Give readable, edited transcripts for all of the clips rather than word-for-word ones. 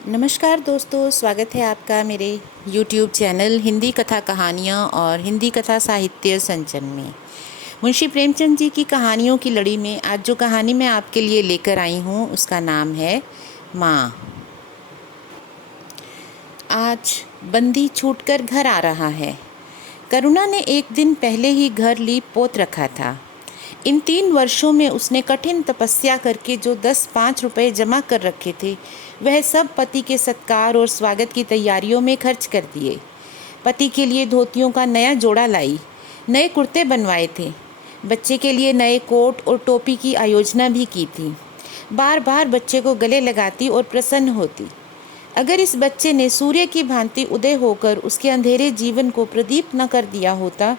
नमस्कार दोस्तों, स्वागत है आपका मेरे YouTube चैनल हिंदी कथा कहानियाँ और हिंदी कथा साहित्य संचन में। मुंशी प्रेमचंद जी की कहानियों की लड़ी में आज जो कहानी मैं आपके लिए लेकर आई हूँ उसका नाम है माँ। आज बंदी छूटकर घर आ रहा है। करुणा ने एक दिन पहले ही घर लीप पोत रखा था। इन 3 वर्षों में उसने कठिन तपस्या करके जो 10-5 रुपए जमा कर रखे थे वह सब पति के सत्कार और स्वागत की तैयारियों में खर्च कर दिए। पति के लिए धोतियों का नया जोड़ा लाई, नए कुर्ते बनवाए थे, बच्चे के लिए नए कोट और टोपी की आयोजना भी की थी। बार बार बच्चे को गले लगाती और प्रसन्न होती। अगर इस बच्चे ने सूर्य की भांति उदय होकर उसके अंधेरे जीवन को प्रदीप न कर दिया होता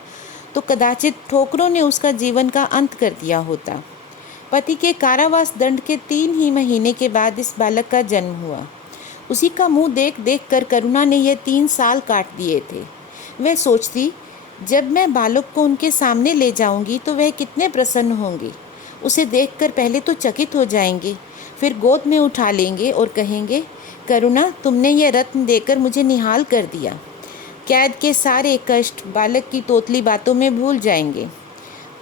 तो कदाचित ठोकरों ने उसका जीवन का अंत कर दिया होता। पति के कारावास दंड के 3 ही महीने के बाद इस बालक का जन्म हुआ। उसी का मुंह देख देख कर करुणा ने यह 3 साल काट दिए थे। वह सोचती, जब मैं बालक को उनके सामने ले जाऊंगी तो वह कितने प्रसन्न होंगे। उसे देखकर पहले तो चकित हो जाएंगे, फिर गोद में उठा लेंगे और कहेंगे, करुणा, तुमने यह रत्न देकर मुझे निहाल कर दिया। कैद के सारे कष्ट बालक की तोतली बातों में भूल जाएंगे।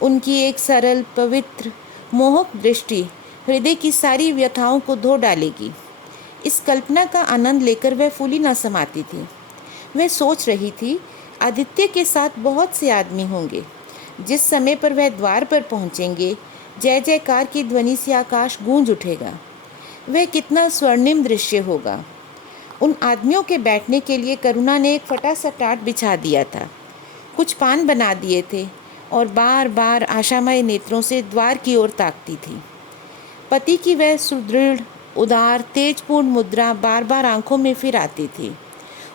उनकी एक सरल, पवित्र, मोहक दृष्टि हृदय की सारी व्यथाओं को धो डालेगी। इस कल्पना का आनंद लेकर वह फूली न समाती थी। वह सोच रही थी, आदित्य के साथ बहुत से आदमी होंगे। जिस समय पर वह द्वार पर पहुंचेंगे, जय जयकार की ध्वनि से आकाश गूंज उठेगा। वह कितना स्वर्णिम दृश्य होगा। उन आदमियों के बैठने के लिए करुणा ने एक फटा सा टाट बिछा दिया था। कुछ पान बना दिए थे और बार बार आशामय नेत्रों से द्वार की ओर ताकती थी। पति की वह सुदृढ़, उदार, तेजपूर्ण मुद्रा बार बार आंखों में फिर आती थी।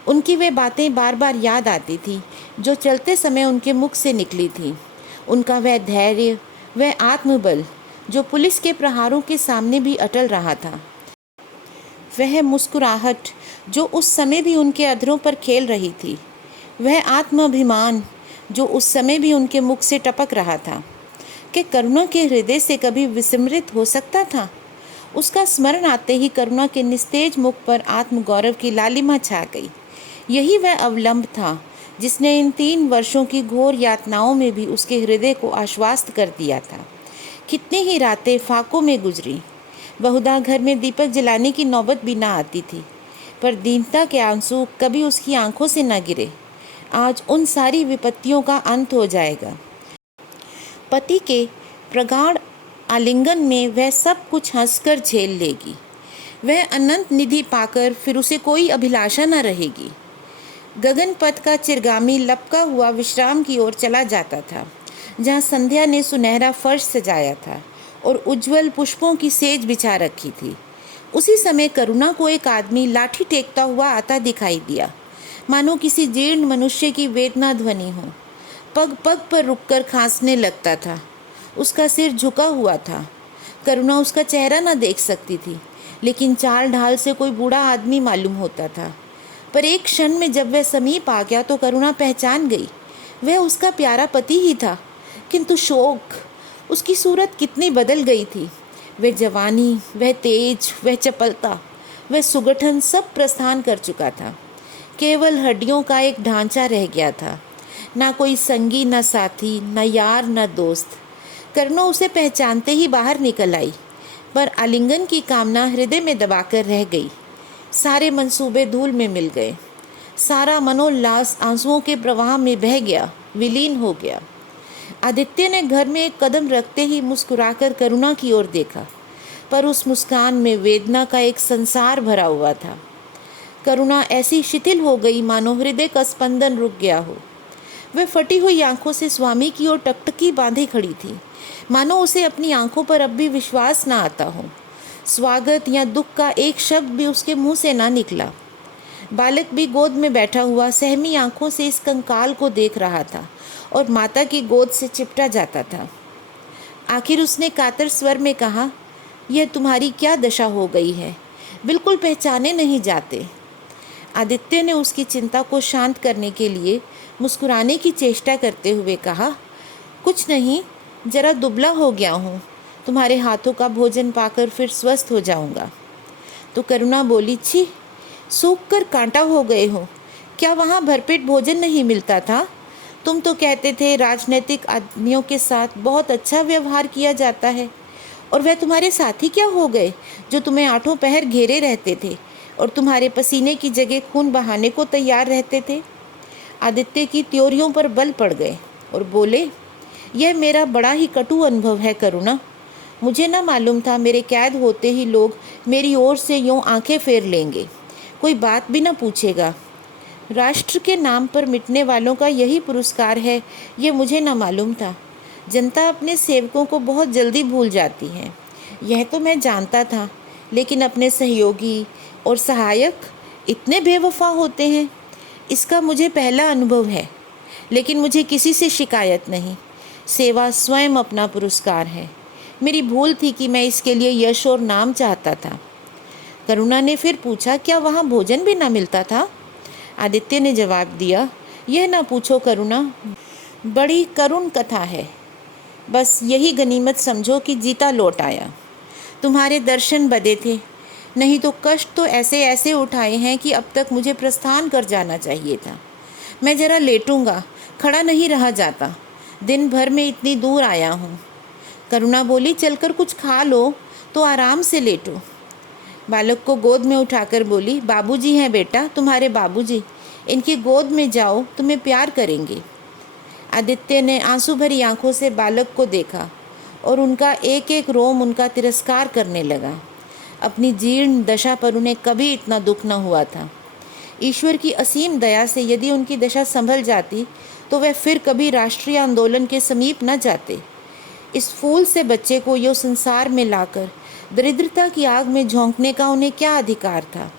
उनकी वे बातें बार बार याद आती थी जो चलते समय उनके मुख से निकली थी। उनका वह धैर्य, वह आत्मबल जो पुलिस के प्रहारों के सामने भी अटल रहा था। वह मुस्कुराहट जो उस समय भी उनके अधरों पर खेल रही थी। वह आत्माभिमान जो उस समय भी उनके मुख से टपक रहा था। कि करुणा के हृदय से कभी विस्मृत हो सकता था? उसका स्मरण आते ही करुणा के निस्तेज मुख पर आत्मगौरव की लालिमा छा गई। यही वह अवलंब था जिसने इन 3 वर्षों की घोर यातनाओं में भी उसके हृदय को आश्वस्त कर दिया था। कितनी ही रातें फाकों में गुजरी। बहुधा घर में दीपक जलाने की नौबत भी ना आती थी, पर दीनता के आंसू कभी उसकी आंखों से न गिरे। आज उन सारी विपत्तियों का अंत हो जाएगा। पति के प्रगाढ़ आलिंगन में वह सब कुछ हंसकर झेल लेगी। वह अनंत निधि पाकर फिर उसे कोई अभिलाषा न रहेगी। गगन पथ का चिरगामी लपका हुआ विश्राम की ओर चला जाता था, जहाँ संध्या ने सुनहरा फर्श सजाया था और उज्जवल पुष्पों की सेज बिछा रखी थी। उसी समय करुणा को एक आदमी लाठी टेकता हुआ आता दिखाई दिया, मानो किसी जीर्ण मनुष्य की वेदना ध्वनि हो। पग पग पर रुककर खांसने लगता था। उसका सिर झुका हुआ था। करुणा उसका चेहरा न देख सकती थी, लेकिन चाल ढाल से कोई बूढ़ा आदमी मालूम होता था। पर एक क्षण में जब वह समीप आ गया तो करुणा पहचान गई, वह उसका प्यारा पति ही था। किंतु शोक, उसकी सूरत कितनी बदल गई थी। वह जवानी, वह तेज, वह चपलता, वह सुगठन सब प्रस्थान कर चुका था। केवल हड्डियों का एक ढांचा रह गया था। ना कोई संगी, न साथी, न यार, न दोस्त। करुणा उसे पहचानते ही बाहर निकल आई, पर आलिंगन की कामना हृदय में दबाकर रह गई। सारे मंसूबे धूल में मिल गए। सारा मनोल्लास आंसुओं के प्रवाह में बह गया, विलीन हो गया। आदित्य ने घर में एक कदम रखते ही मुस्कुराकर करुणा की ओर देखा, पर उस मुस्कान में वेदना का एक संसार भरा हुआ था। करुणा ऐसी शिथिल हो गई मानो हृदय का स्पंदन रुक गया हो। वह फटी हुई आंखों से स्वामी की ओर टकटकी बांधे खड़ी थी, मानो उसे अपनी आंखों पर अब भी विश्वास न आता हो। स्वागत या दुख का एक शब्द भी उसके मुंह से ना निकला। बालक भी गोद में बैठा हुआ सहमी आंखों से इस कंकाल को देख रहा था और माता की गोद से चिपटा जाता था। आखिर उसने कातर स्वर में कहा, यह तुम्हारी क्या दशा हो गई है? बिल्कुल पहचाने नहीं जाते। आदित्य ने उसकी चिंता को शांत करने के लिए मुस्कुराने की चेष्टा करते हुए कहा, कुछ नहीं, जरा दुबला हो गया हूँ। तुम्हारे हाथों का भोजन पाकर फिर स्वस्थ हो जाऊंगा। तो करुणा बोली, छी, सूख कर कांटा हो गए हो। क्या वहाँ भरपेट भोजन नहीं मिलता था? तुम तो कहते थे राजनीतिक आदमियों के साथ बहुत अच्छा व्यवहार किया जाता है। और वह तुम्हारे साथी क्या हो गए जो तुम्हें आठों पहर घेरे रहते थे और तुम्हारे पसीने की जगह खून बहाने को तैयार रहते थे? आदित्य की त्योरियों पर बल पड़ गए और बोले, यह मेरा बड़ा ही कटु अनुभव है करुणा। मुझे न मालूम था मेरे कैद होते ही लोग मेरी ओर से यूं आंखें फेर लेंगे, कोई बात भी न पूछेगा। राष्ट्र के नाम पर मिटने वालों का यही पुरस्कार है, ये मुझे न मालूम था। जनता अपने सेवकों को बहुत जल्दी भूल जाती है, यह तो मैं जानता था, लेकिन अपने सहयोगी और सहायक इतने बेवफा होते हैं, इसका मुझे पहला अनुभव है। लेकिन मुझे किसी से शिकायत नहीं। सेवा स्वयं अपना पुरस्कार है। मेरी भूल थी कि मैं इसके लिए यश और नाम चाहता था। करुणा ने फिर पूछा, क्या वहाँ भोजन भी ना मिलता था? आदित्य ने जवाब दिया, यह ना पूछो करुणा, बड़ी करुण कथा है। बस यही गनीमत समझो कि जीता लौट आया। तुम्हारे दर्शन बदे थे, नहीं तो कष्ट तो ऐसे ऐसे उठाए हैं कि अब तक मुझे प्रस्थान कर जाना चाहिए था। मैं जरा लेटूंगा, खड़ा नहीं रहा जाता। दिन भर में इतनी दूर आया हूँ। करुणा बोली, चलकर कुछ खा लो तो आराम से लेटो। बालक को गोद में उठाकर बोली, बाबूजी हैं बेटा, तुम्हारे बाबूजी, इनकी गोद में जाओ, तुम्हें प्यार करेंगे। आदित्य ने आंसू भरी आंखों से बालक को देखा और उनका एक एक रोम उनका तिरस्कार करने लगा। अपनी जीर्ण दशा पर उन्हें कभी इतना दुख न हुआ था। ईश्वर की असीम दया से यदि उनकी दशा संभल जाती तो वह फिर कभी राष्ट्रीय आंदोलन के समीप न जाते। इस फूल से बच्चे को यो संसार में लाकर दरिद्रता की आग में झोंकने का उन्हें क्या अधिकार था?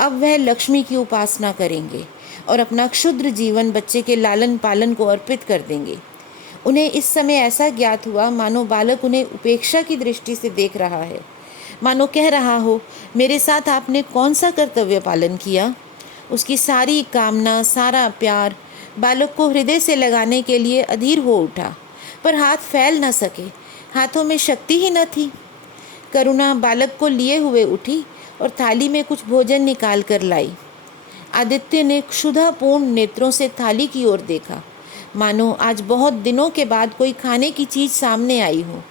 अब वह लक्ष्मी की उपासना करेंगे और अपना क्षुद्र जीवन बच्चे के लालन पालन को अर्पित कर देंगे। उन्हें इस समय ऐसा ज्ञात हुआ मानो बालक उन्हें उपेक्षा की दृष्टि से देख रहा है, मानो कह रहा हो, मेरे साथ आपने कौन सा कर्तव्य पालन किया? उसकी सारी कामना, सारा प्यार बालक को हृदय से लगाने के लिए अधीर हो उठा, पर हाथ फैल न सके, हाथों में शक्ति ही न थी। करुणा बालक को लिए हुए उठी और थाली में कुछ भोजन निकाल कर लाई। आदित्य ने क्षुधापूर्ण नेत्रों से थाली की ओर देखा, मानो आज बहुत दिनों के बाद कोई खाने की चीज़ सामने आई हो।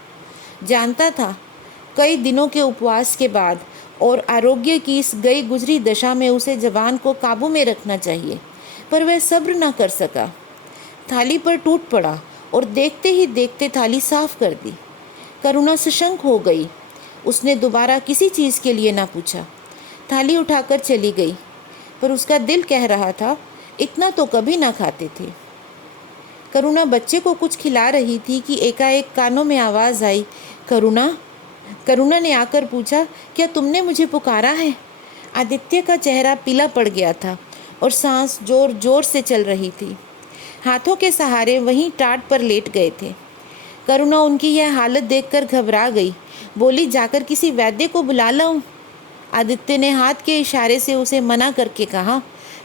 जानता था कई दिनों के उपवास के बाद और आरोग्य की इस गई गुजरी दशा में उसे जवान को काबू में रखना चाहिए, पर वह सब्र न कर सका। थाली पर टूट पड़ा और देखते ही देखते थाली साफ कर दी। करुणा सशंक हो गई। उसने दोबारा किसी चीज़ के लिए ना पूछा, थाली उठाकर चली गई, पर उसका दिल कह रहा था, इतना तो कभी ना खाते थे। करुणा बच्चे को कुछ खिला रही थी कि एकाएक कानों में आवाज़ आई, करुणा। करुणा ने आकर पूछा, क्या तुमने मुझे पुकारा है? आदित्य का चेहरा पीला पड़ गया था और सांस जोर जोर से चल रही थी। हाथों के सहारे वहीं टाट पर लेट गए थे। करुणा उनकी यह हालत देखकर घबरा गई, बोली, जाकर किसी वैद्य को बुला लाऊं? आदित्य ने हाथ के इशारे से उसे मना करके कहा,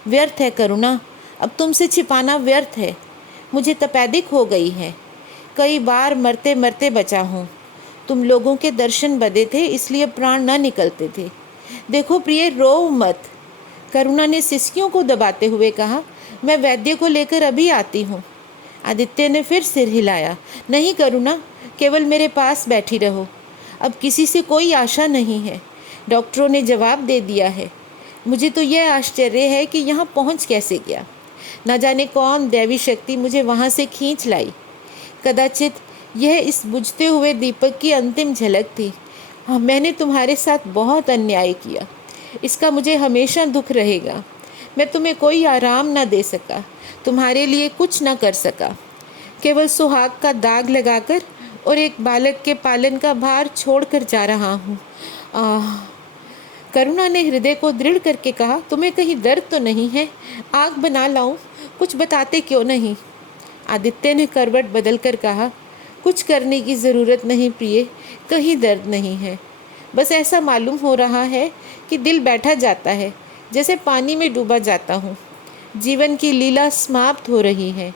व्यर्थ है करुणा, अब तुमसे छिपाना व्यर्थ है। मुझे तपेदिक हो गई है, कई बार मरते मरते बचा हूँ। तुम लोगों के दर्शन बदे थे, इसलिए प्राण न निकलते थे। देखो प्रिय, रो मत। करुणा ने सिसकियों को दबाते हुए कहा, मैं वैद्य को लेकर अभी आती हूँ। आदित्य ने फिर सिर हिलाया, नहीं करुणा, केवल मेरे पास बैठी रहो, अब किसी से कोई आशा नहीं है। डॉक्टरों ने जवाब दे दिया है। मुझे तो यह आश्चर्य है कि यहाँ पहुँच कैसे गया। न जाने कौन दैवी शक्ति मुझे वहाँ से खींच लाई। कदाचित यह इस बुझते हुए दीपक की अंतिम झलक थी। हाँ, मैंने तुम्हारे साथ बहुत अन्याय किया, इसका मुझे हमेशा दुख रहेगा। मैं तुम्हें कोई आराम न दे सका, तुम्हारे लिए कुछ न कर सका, केवल सुहाग का दाग लगाकर और एक बालक के पालन का भार छोड़कर जा रहा हूँ। करुणा ने हृदय को दृढ़ करके कहा, तुम्हें कहीं दर्द तो नहीं है? आग बना लाऊं? कुछ बताते क्यों नहीं? आदित्य ने करवट बदलकर कहा, कुछ करने की ज़रूरत नहीं प्रिय, कहीं दर्द नहीं है। बस ऐसा मालूम हो रहा है कि दिल बैठा जाता है, जैसे पानी में डूबा जाता हूँ। जीवन की लीला समाप्त हो रही है।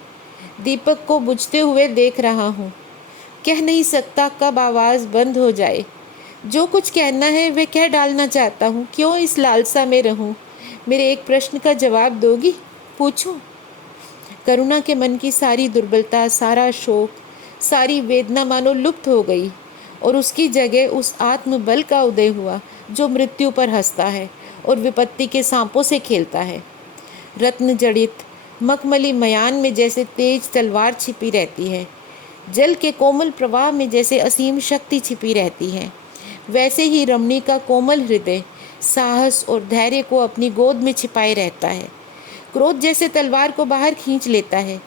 दीपक को बुझते हुए देख रहा हूँ। कह नहीं सकता कब आवाज़ बंद हो जाए। जो कुछ कहना है वह कह डालना चाहता हूँ, क्यों इस लालसा में रहूँ? मेरे एक प्रश्न का जवाब दोगी? पूछूं? करुणा के मन की सारी दुर्बलता, सारा शोक, सारी वेदना मानो लुप्त हो गई और उसकी जगह उस आत्मबल का उदय हुआ जो मृत्यु पर हंसता है और विपत्ति के सांपों से खेलता है। रत्न जड़ित मखमली मयान में जैसे तेज तलवार छिपी रहती है, जल के कोमल प्रवाह में जैसे असीम शक्ति छिपी रहती है, वैसे ही रमणी का कोमल हृदय साहस और धैर्य को अपनी गोद में छिपाए रहता है। क्रोध जैसे तलवार को बाहर खींच लेता है,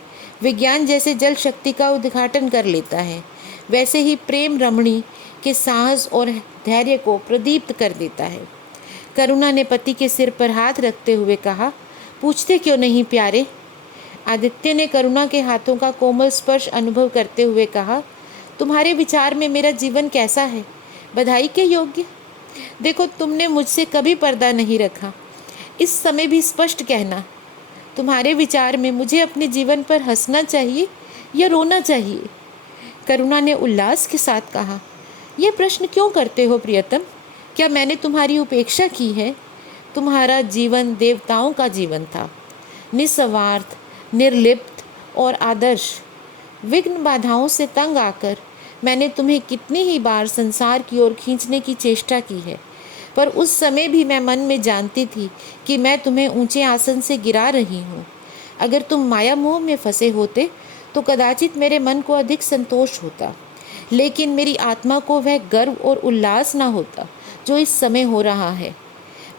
विज्ञान जैसे जल शक्ति का उद्घाटन कर लेता है, वैसे ही प्रेम रमणी के साहस और धैर्य को प्रदीप्त कर देता है। करुणा ने पति के सिर पर हाथ रखते हुए कहा, पूछते क्यों नहीं प्यारे? आदित्य ने करुणा के हाथों का कोमल स्पर्श अनुभव करते हुए कहा, तुम्हारे विचार में मेरा जीवन कैसा है? बधाई के योग्य। देखो, तुमने मुझसे कभी पर्दा नहीं रखा। इस समय भी स्पष्ट कहना, तुम्हारे विचार में मुझे अपने जीवन पर हंसना चाहिए या रोना चाहिए? करुणा ने उल्लास के साथ कहा, यह प्रश्न क्यों करते हो प्रियतम? क्या मैंने तुम्हारी उपेक्षा की है? तुम्हारा जीवन देवताओं का जीवन था, निस्वार्थ, निर्लिप्त और आदर्श। विघ्न बाधाओं से तंग आकर मैंने तुम्हें कितनी ही बार संसार की ओर खींचने की चेष्टा की है, पर उस समय भी मैं मन में जानती थी कि मैं तुम्हें ऊंचे आसन से गिरा रही हूँ। अगर तुम माया मोह में फंसे होते तो कदाचित मेरे मन को अधिक संतोष होता, लेकिन मेरी आत्मा को वह गर्व और उल्लास ना होता जो इस समय हो रहा है।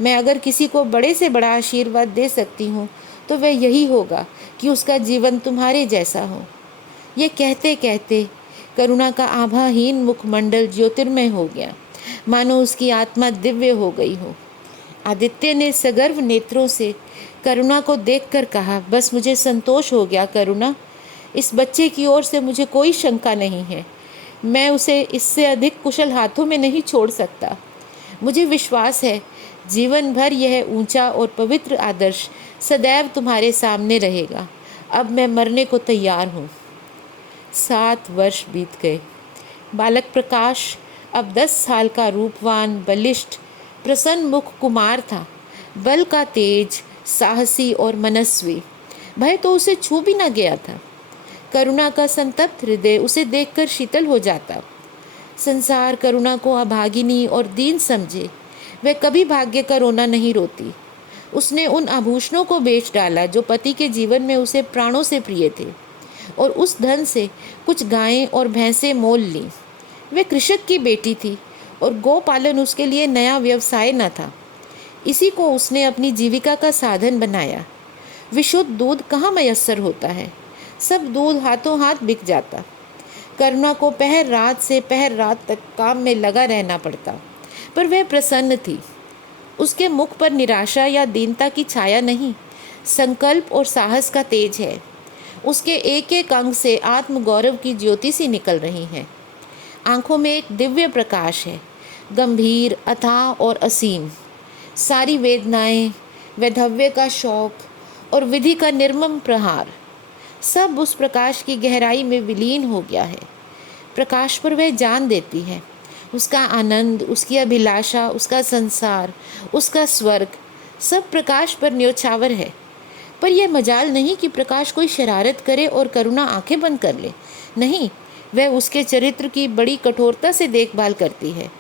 मैं अगर किसी को बड़े से बड़ा आशीर्वाद दे सकती हूँ तो वह यही होगा कि उसका जीवन तुम्हारे जैसा हो। ये कहते कहते करुणा का आभाहीन मुखमंडल ज्योतिर्मय हो गया, मानो उसकी आत्मा दिव्य हो गई हो। आदित्य ने सगर्व नेत्रों से करुणा को देखकर कहा, बस मुझे संतोष हो गया करुणा। इस बच्चे की ओर से मुझे कोई शंका नहीं है। मैं उसे इससे अधिक कुशल हाथों में नहीं छोड़ सकता। मुझे विश्वास है जीवन भर यह ऊंचा और पवित्र आदर्श सदैव तुम्हारे सामने रहेगा। अब मैं मरने को तैयार हूँ। 7 वर्ष बीत गए। बालक प्रकाश अब 10 साल का रूपवान, बलिष्ठ, प्रसन्न मुख कुमार था। बल का तेज, साहसी और मनस्वी। भय तो उसे छू भी न गया था। करुणा का संतप्त हृदय उसे देखकर शीतल हो जाता। संसार करुणा को अभागिनी और दीन समझे, वह कभी भाग्य का रोना नहीं रोती। उसने उन आभूषणों को बेच डाला जो पति के जीवन में उसे प्राणों से प्रिय थे, और उस धन से कुछ गायें और भैंसें मोल लीं। वह कृषक की बेटी थी और गोपालन उसके लिए नया व्यवसाय न था। इसी को उसने अपनी जीविका का साधन बनाया। विशुद्ध दूध कहाँ मयस्सर होता है, सब दूध हाथों हाथ बिक जाता। करुणा को पहर रात से पहर रात तक काम में लगा रहना पड़ता, पर वह प्रसन्न थी। उसके मुख पर निराशा या दीनता की छाया नहीं, संकल्प और साहस का तेज है। उसके एक एक अंग से आत्मगौरव की ज्योति सी निकल रही है। आंखों में एक दिव्य प्रकाश है, गंभीर, अथाह और असीम। सारी वेदनाएं, वैधव्य का शौक और विधि का निर्मम प्रहार, सब उस प्रकाश की गहराई में विलीन हो गया है। प्रकाश पर वह जान देती है। उसका आनंद, उसकी अभिलाषा, उसका संसार, उसका स्वर्ग, सब प्रकाश पर न्योछावर है। पर यह मजाल नहीं कि प्रकाश कोई शरारत करे और करुणा आंखें बंद कर ले। नहीं, वह उसके चरित्र की बड़ी कठोरता से देखभाल करती है।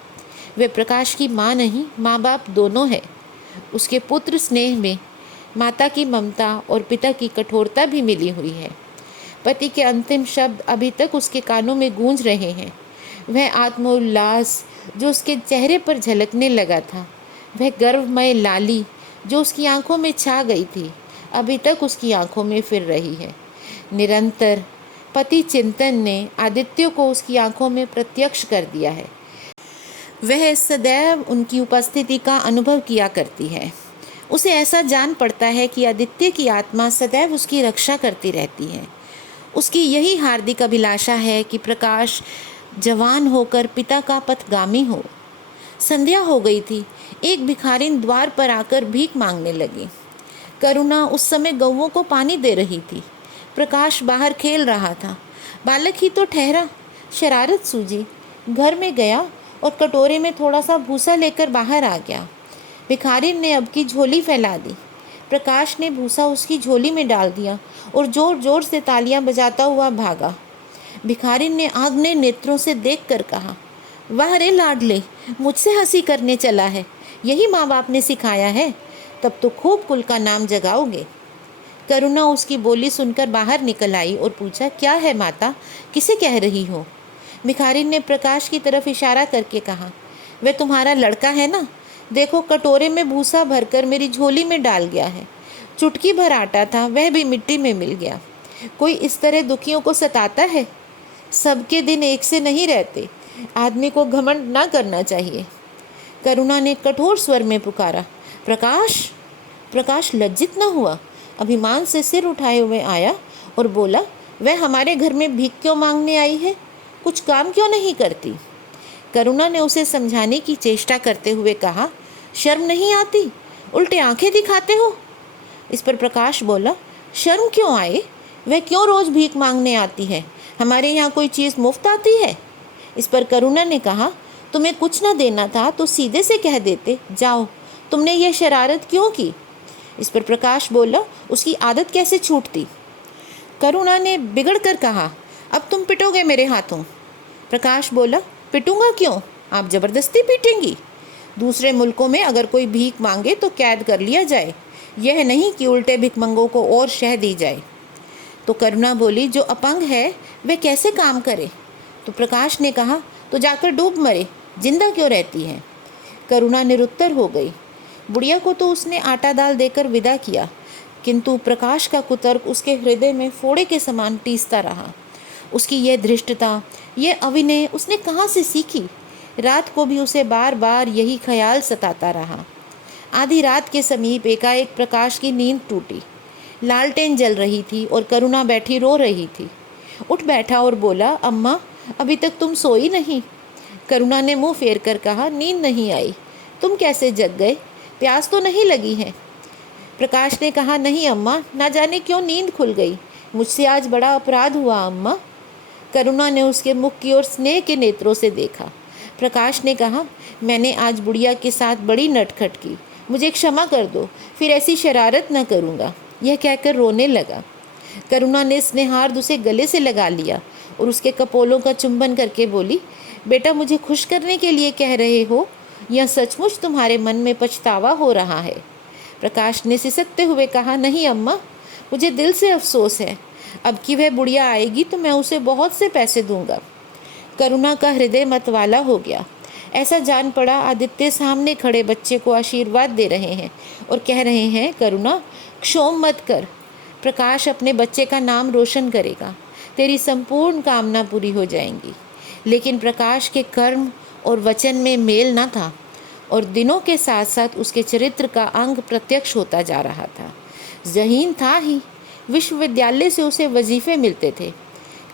वह प्रकाश की माँ नहीं, माँ बाप दोनों है। उसके पुत्र स्नेह में माता की ममता और पिता की कठोरता भी मिली हुई है। पति के अंतिम शब्द अभी तक उसके कानों में गूंज रहे हैं। वह आत्मोल्लास जो उसके चेहरे पर झलकने लगा था, वह गर्वमय लाली जो उसकी आंखों में छा गई थी, अभी तक उसकी आंखों में फिर रही है। निरंतर पति चिंतन ने आदित्य को उसकी आंखों में प्रत्यक्ष कर दिया है। वह सदैव उनकी उपस्थिति का अनुभव किया करती है। उसे ऐसा जान पड़ता है कि आदित्य की आत्मा सदैव उसकी रक्षा करती रहती है। उसकी यही हार्दिक अभिलाषा है कि प्रकाश जवान होकर पिता का पथगामी हो। संध्या हो गई थी। एक भिखारिन द्वार पर आकर भीख मांगने लगी। करुणा उस समय गौओं को पानी दे रही थी। प्रकाश बाहर खेल रहा था। बालक ही तो ठहरा, शरारत सूझी, घर में गया और कटोरे में थोड़ा सा भूसा लेकर बाहर आ गया। भिखारिन ने अब की झोली फैला दी। प्रकाश ने भूसा उसकी झोली में डाल दिया और जोर जोर से तालियां बजाता हुआ भागा। भिखारी ने आगने नेत्रों से देखकर कहा, वाह रे लाडले, मुझसे हंसी करने चला है। यही माँ बाप ने सिखाया है, तब तो खूब कुल का नाम जगाओगे। करुणा उसकी बोली सुनकर बाहर निकल आई और पूछा, क्या है माता, किसे कह रही हो? भिखारी ने प्रकाश की तरफ इशारा करके कहा, वह तुम्हारा लड़का है ना, देखो कटोरे में भूसा भरकर मेरी झोली में डाल गया है। चुटकी भर आटा था, वह भी मिट्टी में मिल गया। कोई इस तरह दुखियों को सताता है? सबके दिन एक से नहीं रहते, आदमी को घमंड ना करना चाहिए। करुणा ने कठोर स्वर में पुकारा, प्रकाश। प्रकाश लज्जित न हुआ, अभिमान से सिर उठाए हुए आया और बोला, वह हमारे घर में भीख क्यों मांगने आई है? कुछ काम क्यों नहीं करती? करुणा ने उसे समझाने की चेष्टा करते हुए कहा, शर्म नहीं आती, उल्टे आंखें दिखाते हो। इस पर प्रकाश बोला, शर्म क्यों आए? वह क्यों रोज भीख मांगने आती है? हमारे यहाँ कोई चीज़ मुफ्त आती है? इस पर करुणा ने कहा, तुम्हें कुछ न देना था तो सीधे से कह देते, जाओ, तुमने यह शरारत क्यों की? इस पर प्रकाश बोला, उसकी आदत कैसे छूटती? करुणा ने बिगड़ कर कहा, अब तुम पिटोगे मेरे हाथों। प्रकाश बोला, पिटूंगा क्यों? आप जबरदस्ती पीटेंगी। दूसरे मुल्कों में अगर कोई भीख मांगे तो कैद कर लिया जाए, यह नहीं कि उल्टे भिखमंगों को और शह दी जाए। तो करुणा बोली, जो अपंग है वह कैसे काम करे? तो प्रकाश ने कहा, तो जाकर डूब मरे, जिंदा क्यों रहती है? करुणा निरुत्तर हो गई। बुढ़िया को तो उसने आटा दाल देकर विदा किया, किंतु प्रकाश का कुतर्क उसके हृदय में फोड़े के समान टीसता रहा। उसकी यह धृष्टता, यह अविनय उसने कहाँ से सीखी? रात को भी उसे बार बार यही ख्याल सताता रहा। आधी रात के समीप एकाएक प्रकाश की नींद टूटी। लालटेन जल रही थी और करुणा बैठी रो रही थी। उठ बैठा और बोला, अम्मा, अभी तक तुम सोई नहीं? करुणा ने मुंह फेर कर कहा, नींद नहीं आई। तुम कैसे जग गए? प्यास तो नहीं लगी है? प्रकाश ने कहा, नहीं अम्मा, ना जाने क्यों नींद खुल गई। मुझसे आज बड़ा अपराध हुआ अम्मा। करुणा ने उसके मुख की ओर स्नेह के नेत्रों से देखा। प्रकाश ने कहा, मैंने आज बुढ़िया के साथ बड़ी नटखट की, मुझे क्षमा कर दो, फिर ऐसी शरारत न करूँगा। यह कहकर रोने लगा। करुणा ने स्नेहार्द उसे गले से लगा लिया और उसके कपोलों का चुंबन करके बोली, बेटा, मुझे खुश करने के लिए कह रहे हो या सचमुच तुम्हारे मन में पछतावा हो रहा है? प्रकाश ने सिसकते हुए कहा, नहीं अम्मा, मुझे दिल से अफसोस है। अब कि वह बुढ़िया आएगी तो मैं उसे बहुत से पैसे दूंगा। करुणा का हृदय मतवाला हो गया। ऐसा जान पड़ा आदित्य सामने खड़े बच्चे को आशीर्वाद दे रहे हैं और कह रहे हैं, करुणा, क्षोभ मत कर, प्रकाश अपने बच्चे का नाम रोशन करेगा, तेरी संपूर्ण कामना पूरी हो जाएंगी। लेकिन प्रकाश के कर्म और वचन में मेल न था और दिनों के साथ साथ उसके चरित्र का अंग प्रत्यक्ष होता जा रहा था। ज़हीन था ही, विश्वविद्यालय से उसे वजीफे मिलते थे।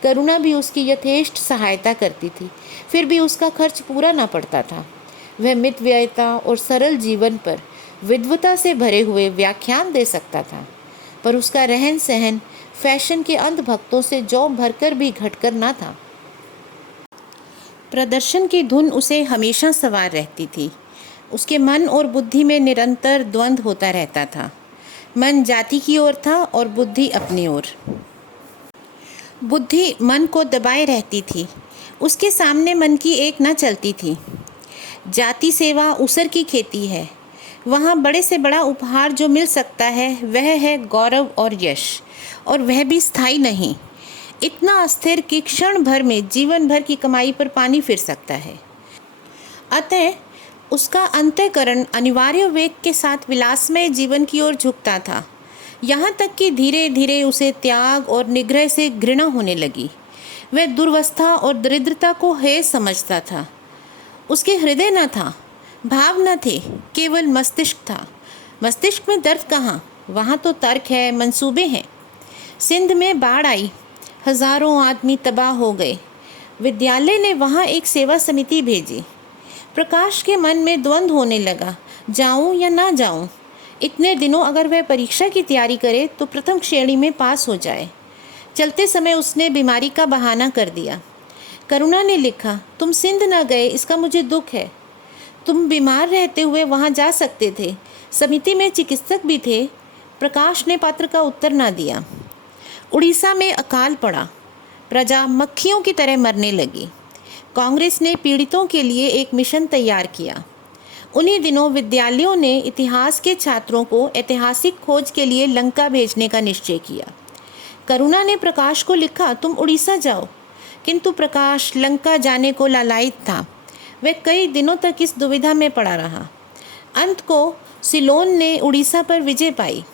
करुणा भी उसकी यथेष्ट सहायता करती थी, फिर भी उसका खर्च पूरा न पड़ता था। वह मितव्ययिता और सरल जीवन पर विद्वता से भरे हुए व्याख्यान दे सकता था, पर उसका रहन सहन फैशन के अंधभक्तों से जौ भरकर भी घटकर न था। प्रदर्शन की धुन उसे हमेशा सवार रहती थी। उसके मन और बुद्धि में निरंतर द्वंद्व होता रहता था। मन जाति की ओर था और बुद्धि अपनी ओर। बुद्धि मन को दबाए रहती थी, उसके सामने मन की एक न चलती थी। जाति सेवा उसर की खेती है, वहाँ बड़े से बड़ा उपहार जो मिल सकता है वह है गौरव और यश, और वह भी स्थायी नहीं, इतना अस्थिर कि क्षण भर में जीवन भर की कमाई पर पानी फिर सकता है। अतः उसका अंतःकरण अनिवार्य वेग के साथ विलासमय जीवन की ओर झुकता था, यहाँ तक कि धीरे धीरे उसे त्याग और निग्रह से घृणा होने लगी। वह दुर्वस्था और दरिद्रता को हेय समझता था। उसके हृदय न था, भाव न थे, केवल मस्तिष्क था। मस्तिष्क में दर्द कहाँ, वहाँ तो तर्क है, मंसूबे हैं। सिंध में बाढ़ आई, हजारों आदमी तबाह हो गए। विद्यालय ने वहाँ एक सेवा समिति भेजी। प्रकाश के मन में द्वंद्व होने लगा, जाऊँ या ना जाऊँ। इतने दिनों अगर वह परीक्षा की तैयारी करे तो प्रथम श्रेणी में पास हो जाए। चलते समय उसने बीमारी का बहाना कर दिया। करुणा ने लिखा, तुम सिंध न गए इसका मुझे दुख है। तुम बीमार रहते हुए वहाँ जा सकते थे, समिति में चिकित्सक भी थे, प्रकाश ने पत्र का उत्तर ना दिया। उड़ीसा में अकाल पड़ा, प्रजा मक्खियों की तरह मरने लगी। कांग्रेस ने पीड़ितों के लिए एक मिशन तैयार किया। उन्हीं दिनों विद्यालयों ने इतिहास के छात्रों को ऐतिहासिक खोज के लिए लंका भेजने का निश्चय किया। करुणा ने प्रकाश को लिखा, तुम उड़ीसा जाओ, किंतु प्रकाश लंका जाने को लालायित था। वह कई दिनों तक इस दुविधा में पड़ा रहा। अंत को सिलोन ने उड़ीसा पर विजय पाई।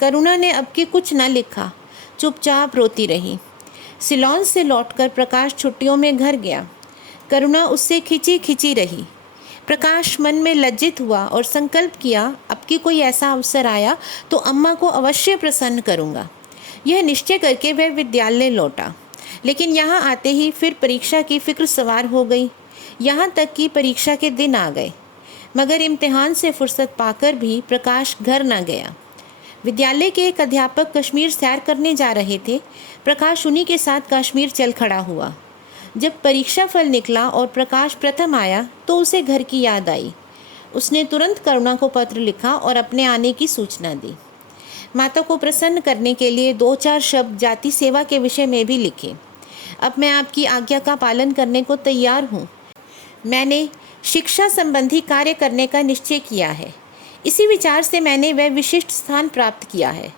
करुणा ने अब की कुछ न लिखा, चुपचाप रोती रही। सिलोन से लौटकर प्रकाश छुट्टियों में घर गया। करुणा उससे खिंची खिंची रही। प्रकाश मन में लज्जित हुआ और संकल्प किया, अब की कोई ऐसा अवसर आया तो अम्मा को अवश्य प्रसन्न करूँगा। यह निश्चय करके वह विद्यालय लौटा। लेकिन यहाँ आते ही फिर परीक्षा की फिक्र सवार हो गई। यहाँ तक कि परीक्षा के दिन आ गए, मगर इम्तिहान से फुर्सत पाकर भी प्रकाश घर न गया। विद्यालय के एक अध्यापक कश्मीर सैर करने जा रहे थे। प्रकाश उन्हीं के साथ कश्मीर चल खड़ा हुआ। जब परीक्षा फल निकला और प्रकाश प्रथम आया तो उसे घर की याद आई। उसने तुरंत करुणा को पत्र लिखा और अपने आने की सूचना दी। माता को प्रसन्न करने के लिए 2-4 शब्द जाति सेवा के विषय में भी लिखे। अब मैं आपकी आज्ञा का पालन करने को तैयार हूँ। मैंने शिक्षा संबंधी कार्य करने का निश्चय किया है। इसी विचार से मैंने वह विशिष्ट स्थान प्राप्त किया है।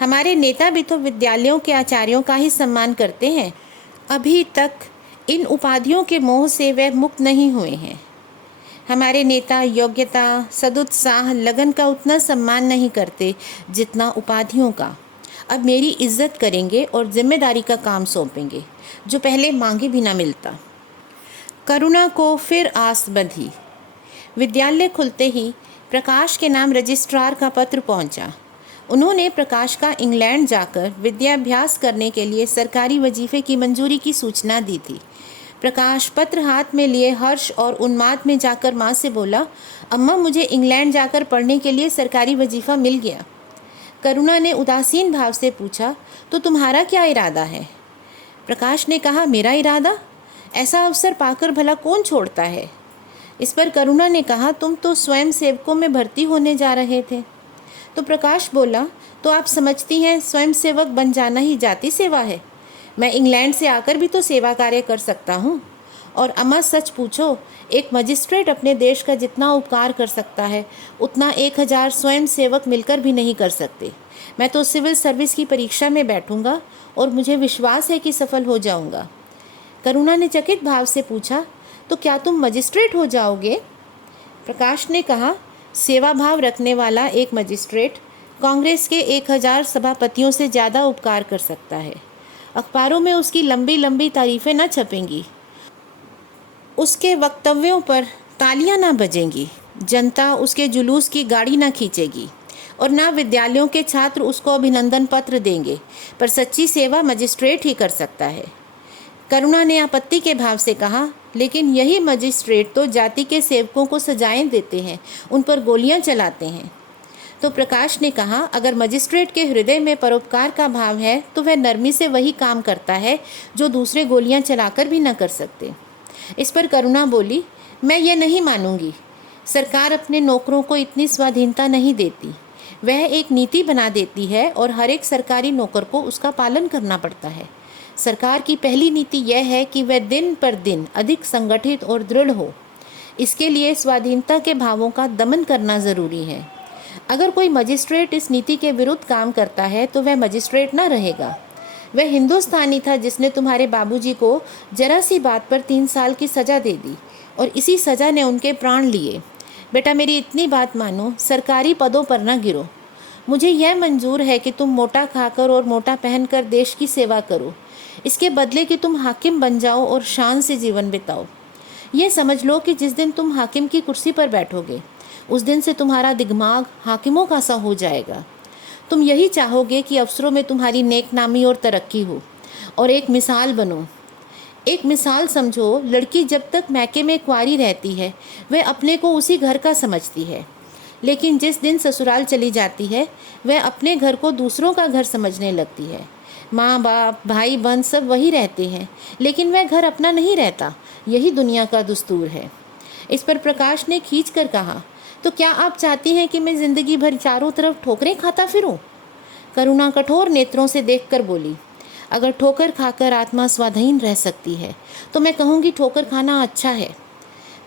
हमारे नेता भी तो विद्यालयों के आचार्यों का ही सम्मान करते हैं। अभी तक इन उपाधियों के मोह से वह मुक्त नहीं हुए हैं। हमारे नेता योग्यता, सदुत्साह, लगन का उतना सम्मान नहीं करते जितना उपाधियों का। अब मेरी इज्जत करेंगे और जिम्मेदारी का काम सौंपेंगे, जो पहले मांगे भी ना मिलता। करुणा को फिर आस बंधी। विद्यालय खुलते ही प्रकाश के नाम रजिस्ट्रार का पत्र पहुंचा। उन्होंने प्रकाश का इंग्लैंड जाकर विद्याभ्यास करने के लिए सरकारी वजीफे की मंजूरी की सूचना दी थी। प्रकाश पत्र हाथ में लिए हर्ष और उन्माद में जाकर माँ से बोला, अम्मा मुझे इंग्लैंड जाकर पढ़ने के लिए सरकारी वजीफ़ा मिल गया। करुणा ने उदासीन भाव से पूछा, तो तुम्हारा क्या इरादा है? प्रकाश ने कहा, मेरा इरादा? ऐसा अवसर पाकर भला कौन छोड़ता है? इस पर करुणा ने कहा, तुम तो स्वयं सेवकों में भर्ती होने जा रहे थे। तो प्रकाश बोला, तो आप समझती हैं स्वयं सेवक बन जाना ही जाति सेवा है? मैं इंग्लैंड से आकर भी तो सेवा कार्य कर सकता हूँ। और अम्मा सच पूछो, एक मजिस्ट्रेट अपने देश का जितना उपकार कर सकता है उतना 1000 स्वयं सेवक मिलकर भी नहीं कर सकते। मैं तो सिविल सर्विस की परीक्षा में बैठूंगा और मुझे विश्वास है कि सफल हो जाऊंगा। करुणा ने चकित भाव से पूछा, तो क्या तुम मजिस्ट्रेट हो जाओगे? प्रकाश ने कहा, सेवा भाव रखने वाला एक मजिस्ट्रेट कांग्रेस के 1000 सभापतियों से ज़्यादा उपकार कर सकता है। अखबारों में उसकी लंबी लंबी तारीफ़ें न छपेंगी, उसके वक्तव्यों पर तालियां ना बजेंगी, जनता उसके जुलूस की गाड़ी ना खींचेगी और ना विद्यालयों के छात्र उसको अभिनंदन पत्र देंगे। पर सच्ची सेवा मजिस्ट्रेट ही कर सकता है। करुणा ने आपत्ति के भाव से कहा, लेकिन यही मजिस्ट्रेट तो जाति के सेवकों को सजाएं देते हैं, उन पर गोलियां चलाते हैं। तो प्रकाश ने कहा, अगर मजिस्ट्रेट के हृदय में परोपकार का भाव है तो वह नरमी से वही काम करता है जो दूसरे गोलियां चलाकर भी न कर सकते। इस पर करुणा बोली, मैं ये नहीं मानूंगी। सरकार अपने नौकरों को इतनी स्वाधीनता नहीं देती। वह एक नीति बना देती है और हर एक सरकारी नौकर को उसका पालन करना पड़ता है। सरकार की पहली नीति यह है कि वह दिन पर दिन अधिक संगठित और दृढ़ हो। इसके लिए स्वाधीनता के भावों का दमन करना ज़रूरी है। अगर कोई मजिस्ट्रेट इस नीति के विरुद्ध काम करता है तो वह मजिस्ट्रेट ना रहेगा। वह हिंदुस्तानी था जिसने तुम्हारे बाबूजी को जरा सी बात पर 3 साल की सज़ा दे दी और इसी सज़ा ने उनके प्राण लिए। बेटा मेरी इतनी बात मानो, सरकारी पदों पर ना गिरो। मुझे यह मंजूर है कि तुम मोटा खाकर और मोटा पहनकर देश की सेवा करो, इसके बदले कि तुम हाकिम बन जाओ और शान से जीवन बिताओ। यह समझ लो कि जिस दिन तुम हाकिम की कुर्सी पर बैठोगे उस दिन से तुम्हारा दिमाग हाकिमों का सा हो जाएगा। तुम यही चाहोगे कि अफसरों में तुम्हारी नेक नामी और तरक्की हो और एक मिसाल बनो। एक मिसाल समझो, लड़की जब तक मैके में कुंवारी रहती है वह अपने को उसी घर का समझती है, लेकिन जिस दिन ससुराल चली जाती है वह अपने घर को दूसरों का घर समझने लगती है। माँ बाप भाई बहन सब वही रहते हैं, लेकिन वह घर अपना नहीं रहता। यही दुनिया का दस्तूर है। इस पर प्रकाश ने खींच कर कहा, तो क्या आप चाहती हैं कि मैं ज़िंदगी भर चारों तरफ ठोकरें खाता फिरूं? करुणा कठोर नेत्रों से देखकर बोली, अगर ठोकर खाकर आत्मा स्वाधीन रह सकती है तो मैं कहूँगी ठोकर खाना अच्छा है।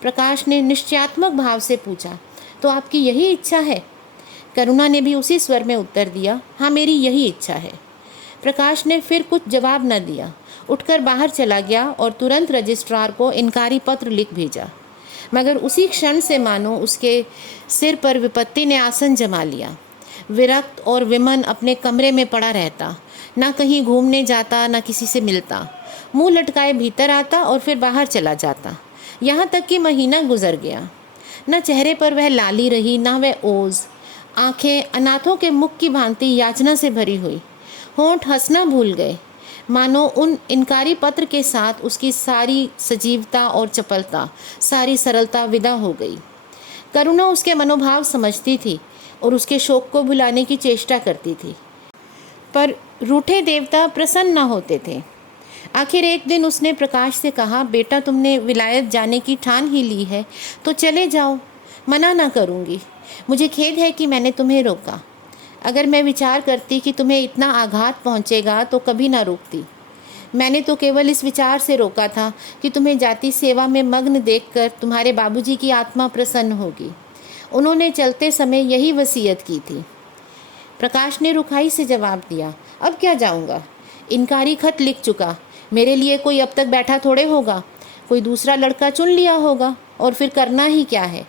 प्रकाश ने निश्चयात्मक भाव से पूछा, तो आपकी यही इच्छा है? करुणा ने भी उसी स्वर में उत्तर दिया, हाँ मेरी यही इच्छा है। प्रकाश ने फिर कुछ जवाब न दिया, उठकर बाहर चला गया और तुरंत रजिस्ट्रार को इनकारी पत्र लिख भेजा। मगर उसी क्षण से मानो उसके सिर पर विपत्ति ने आसन जमा लिया। विरक्त और विमन अपने कमरे में पड़ा रहता, ना कहीं घूमने जाता, ना किसी से मिलता। मुंह लटकाए भीतर आता और फिर बाहर चला जाता। यहाँ तक कि महीना गुजर गया। न चेहरे पर वह लाली रही, ना वह ओज। आंखें अनाथों के मुख की भांति याचना से भरी हुई। होंठ हंसना भूल गए, मानो उन इनकारी पत्र के साथ उसकी सारी सजीवता और चपलता, सारी सरलता विदा हो गई। करुणा उसके मनोभाव समझती थी और उसके शोक को भुलाने की चेष्टा करती थी, पर रूठे देवता प्रसन्न न होते थे। आखिर एक दिन उसने प्रकाश से कहा, बेटा तुमने विलायत जाने की ठान ही ली है तो चले जाओ, मना ना करूँगी। मुझे खेद है कि मैंने तुम्हें रोका। अगर मैं विचार करती कि तुम्हें इतना आघात पहुँचेगा तो कभी ना रोकती। मैंने तो केवल इस विचार से रोका था कि तुम्हें जाति सेवा में मग्न देखकर तुम्हारे बाबूजी की आत्मा प्रसन्न होगी। उन्होंने चलते समय यही वसीयत की थी। प्रकाश ने रुखाई से जवाब दिया, अब क्या जाऊंगा? इनकारी खत लिख चुका। मेरे लिए कोई अब तक बैठा थोड़े होगा। कोई दूसरा लड़का चुन लिया होगा और फिर करना ही क्या है?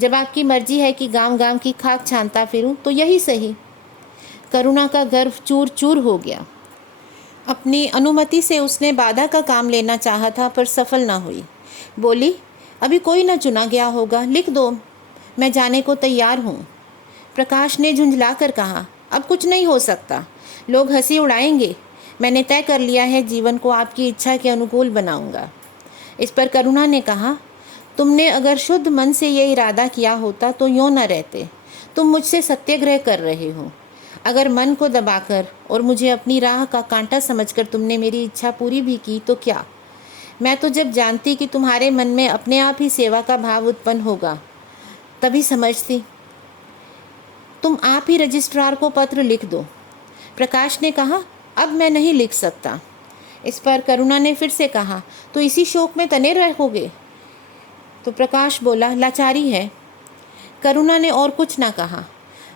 जब आपकी मर्जी है कि गांव गांव की खाक छानता फिरूं तो यही सही। करुणा का गर्व चूर चूर हो गया। अपनी अनुमति से उसने बाधा का काम लेना चाहा था, पर सफल ना हुई। बोली, अभी कोई ना चुना गया होगा, लिख दो, मैं जाने को तैयार हूँ। प्रकाश ने झुंझला कर कहा, अब कुछ नहीं हो सकता। लोग हंसी उड़ाएंगे। मैंने तय कर लिया है, जीवन को आपकी इच्छा के अनुकूल बनाऊंगा। इस पर करुणा ने कहा, तुमने अगर शुद्ध मन से ये इरादा किया होता तो यूँ न रहते। तुम मुझसे सत्याग्रह कर रहे हो। अगर मन को दबाकर और मुझे अपनी राह का कांटा समझकर तुमने मेरी इच्छा पूरी भी की तो क्या? मैं तो जब जानती कि तुम्हारे मन में अपने आप ही सेवा का भाव उत्पन्न होगा तभी समझती। तुम आप ही रजिस्ट्रार को पत्र लिख दो। प्रकाश ने कहा, अब मैं नहीं लिख सकता। इस पर करुणा ने फिर से कहा, तो इसी शोक में तने रहोगे? तो प्रकाश बोला, लाचारी है। करुणा ने और कुछ ना कहा।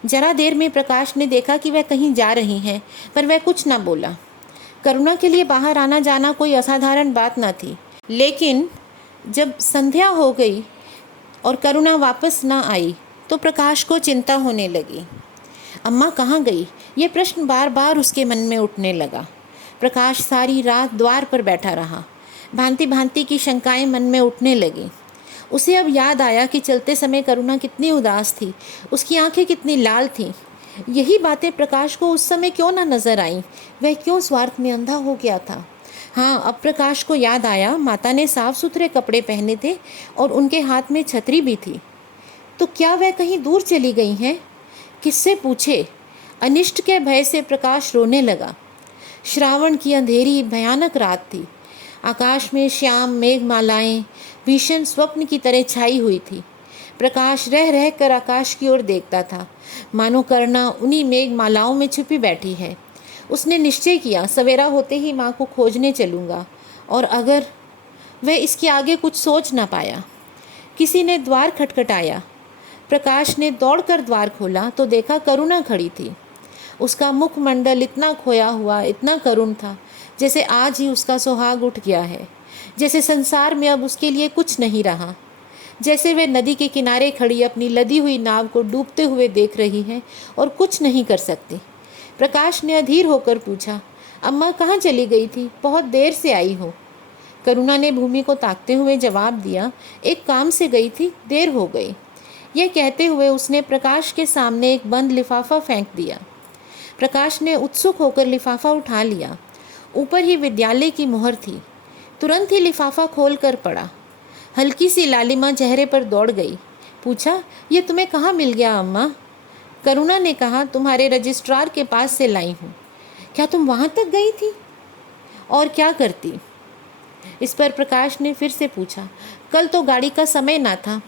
जरा देर में प्रकाश ने देखा कि वह कहीं जा रही हैं, पर वह कुछ ना बोला। करुणा के लिए बाहर आना जाना कोई असाधारण बात न थी, लेकिन जब संध्या हो गई और करुणा वापस न आई तो प्रकाश को चिंता होने लगी। अम्मा कहाँ गई? ये प्रश्न बार बार उसके मन में उठने लगा। प्रकाश सारी रात द्वार पर बैठा रहा। भांति भांति की शंकाएं मन में उठने लगीं। उसे अब याद आया कि चलते समय करुणा कितनी उदास थी, उसकी आंखें कितनी लाल थीं। यही बातें प्रकाश को उस समय क्यों ना नजर आईं? वह क्यों स्वार्थ में अंधा हो गया था? हाँ, अब प्रकाश को याद आया, माता ने साफ सुथरे कपड़े पहने थे और उनके हाथ में छतरी भी थी। तो क्या वह कहीं दूर चली गई हैं? किससे पूछे? अनिष्ट के भय से प्रकाश रोने लगा। श्रावण की अंधेरी भयानक रात थी। आकाश में श्याम मेघमालाएं भीषण स्वप्न की तरह छाई हुई थी। प्रकाश रह रह कर आकाश की ओर देखता था, मानो करुणा उन्हीं मेघमालाओं में छुपी बैठी है। उसने निश्चय किया, सवेरा होते ही माँ को खोजने चलूँगा। और अगर वह इसके आगे कुछ सोच ना पाया। किसी ने द्वार खटखटाया। प्रकाश ने दौड़कर द्वार खोला तो देखा करुणा खड़ी थी। उसका मुखमंडल इतना खोया हुआ, इतना करुण था, जैसे आज ही उसका सुहाग उठ गया है, जैसे संसार में अब उसके लिए कुछ नहीं रहा, जैसे वे नदी के किनारे खड़ी अपनी लदी हुई नाव को डूबते हुए देख रही है और कुछ नहीं कर सकती। प्रकाश ने अधीर होकर पूछा, अम्मा कहाँ चली गई थी? बहुत देर से आई हो। करुणा ने भूमि को ताकते हुए जवाब दिया, एक काम से गई थी, देर हो गई। यह कहते हुए उसने प्रकाश के सामने एक बंद लिफाफा फेंक दिया। प्रकाश ने उत्सुक होकर लिफाफा उठा लिया। ऊपर ही विद्यालय की मुहर थी। तुरंत ही लिफाफा खोल कर पड़ा। हल्की सी लालिमा चेहरे पर दौड़ गई। पूछा, ये तुम्हें कहाँ मिल गया अम्मा? करुणा ने कहा, तुम्हारे रजिस्ट्रार के पास से लाई हूँ। क्या तुम वहाँ तक गई थी? और क्या करती? इस पर प्रकाश ने फिर से पूछा, कल तो गाड़ी का समय ना था।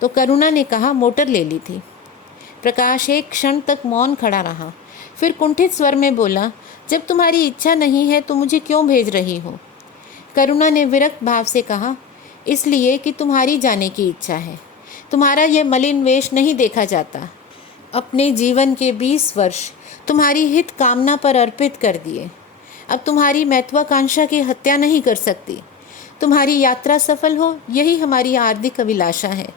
तो करुणा ने कहा, मोटर ले ली थी। प्रकाश एक क्षण तक मौन खड़ा रहा, फिर कुंठित स्वर में बोला, जब तुम्हारी इच्छा नहीं है तो मुझे क्यों भेज रही हो? करुणा ने विरक्त भाव से कहा, इसलिए कि तुम्हारी जाने की इच्छा है। तुम्हारा यह मलिन वेश नहीं देखा जाता। अपने जीवन के 20 वर्ष तुम्हारी हित कामना पर अर्पित कर दिए। अब तुम्हारी महत्वाकांक्षा की हत्या नहीं कर सकती। तुम्हारी यात्रा सफल हो, यही हमारी हार्दिक अभिलाषा है।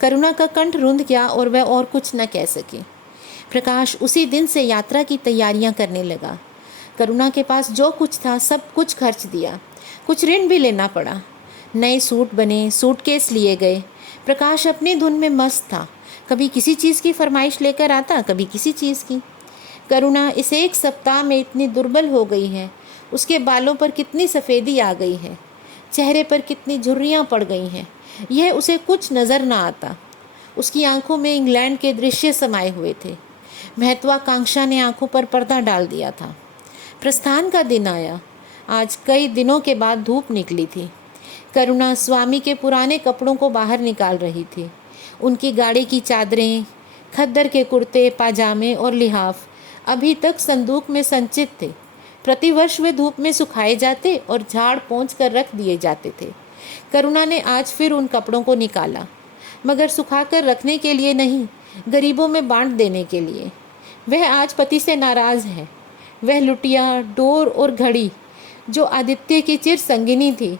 करुणा का कंठ रुंध गया और वह और कुछ न कह सकी। प्रकाश उसी दिन से यात्रा की तैयारियां करने लगा। करुणा के पास जो कुछ था सब कुछ खर्च दिया। कुछ ऋण भी लेना पड़ा। नए सूट बने, सूटकेस लिए गए। प्रकाश अपनी धुन में मस्त था। कभी किसी चीज़ की फरमाइश लेकर आता, कभी किसी चीज़ की। करुणा इस एक सप्ताह में इतनी दुर्बल हो गई है। उसके बालों पर कितनी सफ़ेदी आ गई है, चेहरे पर कितनी झुर्रियाँ पड़ गई हैं, यह उसे कुछ नज़र न आता। उसकी आंखों में इंग्लैंड के दृश्य समाये हुए थे। महत्वाकांक्षा ने आंखों पर पर्दा डाल दिया था। प्रस्थान का दिन आया। आज कई दिनों के बाद धूप निकली थी। करुणा स्वामी के पुराने कपड़ों को बाहर निकाल रही थी। उनकी गाड़ी की चादरें, खद्दर के कुर्ते, पाजामे और लिहाफ अभी तक संदूक में संचित थे। प्रतिवर्ष वे धूप में सुखाए जाते और झाड़ पोंछ कर रख दिए जाते थे। करुणा ने आज फिर उन कपड़ों को निकाला, मगर सुखाकर रखने के लिए नहीं, गरीबों में बांट देने के लिए। वह आज पति से नाराज़ है। वह लुटिया, डोर और घड़ी जो आदित्य की चिर संगिनी थी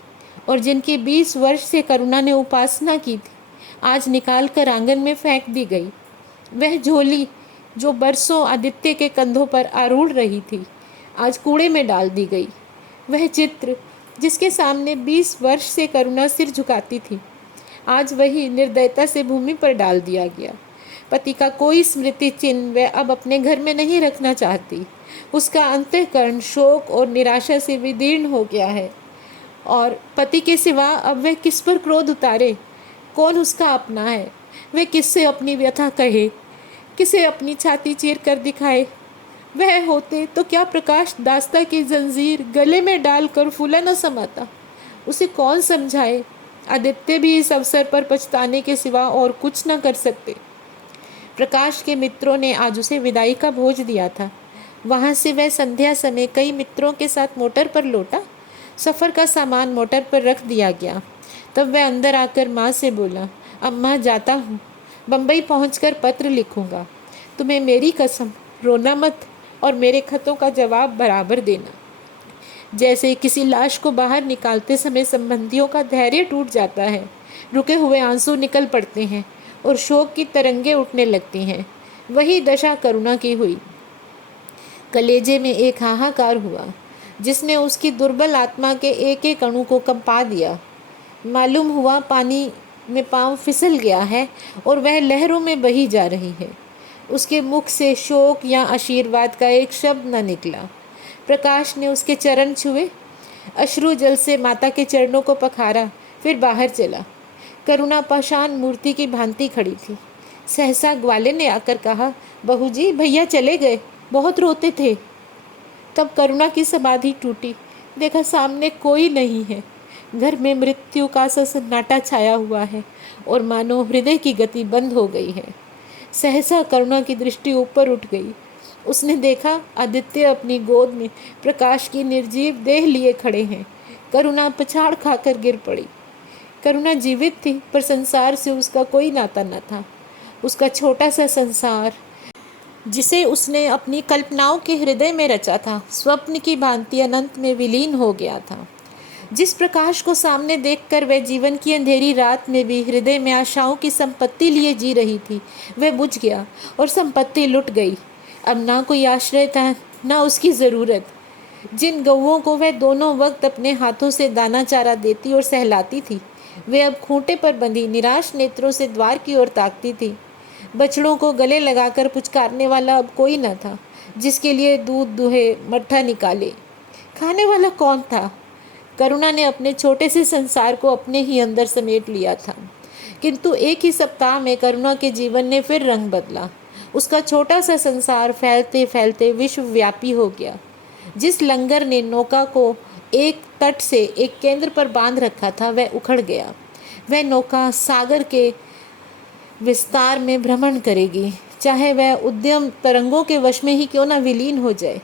और जिनकी 20 वर्ष से करुणा ने उपासना की थी, आज निकाल कर आंगन में फेंक दी गई। वह झोली जो बरसों आदित्य के कंधों पर आरूढ़ रही थी, आज कूड़े में डाल दी गई। वह चित्र जिसके सामने 20 वर्ष से करुणा सिर झुकाती थी, आज वही निर्दयता से भूमि पर डाल दिया गया। पति का कोई स्मृति चिन्ह वह अब अपने घर में नहीं रखना चाहती। उसका अंतःकरण शोक और निराशा से विदीर्ण हो गया है और पति के सिवा अब वह किस पर क्रोध उतारे? कौन उसका अपना है? वह किससे अपनी व्यथा कहे, किसे अपनी छाती चीर कर दिखाए? वह होते तो क्या प्रकाश दास्ता की जंजीर गले में डालकर फूला न समाता? उसे कौन समझाए? आदित्य भी इस अवसर पर पछताने के सिवा और कुछ न कर सकते। प्रकाश के मित्रों ने आज उसे विदाई का भोज दिया था। वहाँ से वह संध्या समय कई मित्रों के साथ मोटर पर लौटा। सफ़र का सामान मोटर पर रख दिया गया। तब वह अंदर आकर माँ से बोला, अम्मा जाता हूँ, बम्बई पहुँचकर पत्र लिखूँगा। तुम्हें मेरी कसम, रोना मत और मेरे खतों का जवाब बराबर देना। जैसे किसी लाश को बाहर निकालते समय संबंधियों का धैर्य टूट जाता है, रुके हुए आंसू निकल पड़ते हैं और शोक की तरंगें उठने लगती हैं, वही दशा करुणा की हुई। कलेजे में एक हाहाकार हुआ जिसने उसकी दुर्बल आत्मा के एक एक अणु को कंपा दिया। मालूम हुआ पानी में पांव फिसल गया है और वह लहरों में बही जा रही है। उसके मुख से शोक या आशीर्वाद का एक शब्द न निकला। प्रकाश ने उसके चरण छुए, अश्रु जल से माता के चरणों को पखारा, फिर बाहर चला। करुणा पाषाण मूर्ति की भांति खड़ी थी। सहसा ग्वाले ने आकर कहा, बहू जी भैया चले गए, बहुत रोते थे। तब करुणा की समाधि टूटी। देखा सामने कोई नहीं है। घर में मृत्यु का सा सन्नाटा छाया हुआ है और मानो हृदय की गति बंद हो गई है। सहसा करुणा की दृष्टि ऊपर उठ गई। उसने देखा आदित्य अपनी गोद में प्रकाश की निर्जीव देह लिए खड़े हैं। करुणा पछाड़ खाकर गिर पड़ी। करुणा जीवित थी पर संसार से उसका कोई नाता न था। उसका छोटा सा संसार जिसे उसने अपनी कल्पनाओं के हृदय में रचा था, स्वप्न की भांति अनंत में विलीन हो गया था। जिस प्रकाश को सामने देखकर वह जीवन की अंधेरी रात में भी हृदय में आशाओं की संपत्ति लिए जी रही थी, वह बुझ गया और संपत्ति लुट गई। अब ना कोई आश्रय था, ना उसकी ज़रूरत। जिन गौओं को वह दोनों वक्त अपने हाथों से दाना चारा देती और सहलाती थी, वे अब खूंटे पर बंधी निराश नेत्रों से द्वार की ओर ताकती थी। बछड़ों को गले लगाकर पुचकारने वाला अब कोई न था, जिसके लिए दूध दुहे, मट्ठा निकाले। खाने वाला कौन था? करुणा ने अपने छोटे से संसार को अपने ही अंदर समेट लिया था, किंतु एक ही सप्ताह में करुणा के जीवन ने फिर रंग बदला। उसका छोटा सा संसार फैलते फैलते विश्वव्यापी हो गया। जिस लंगर ने नौका को एक तट से एक केंद्र पर बांध रखा था, वह उखड़ गया। वह नौका सागर के विस्तार में भ्रमण करेगी, चाहे वह उद्यम तरंगों के वश में ही क्यों न विलीन हो जाए।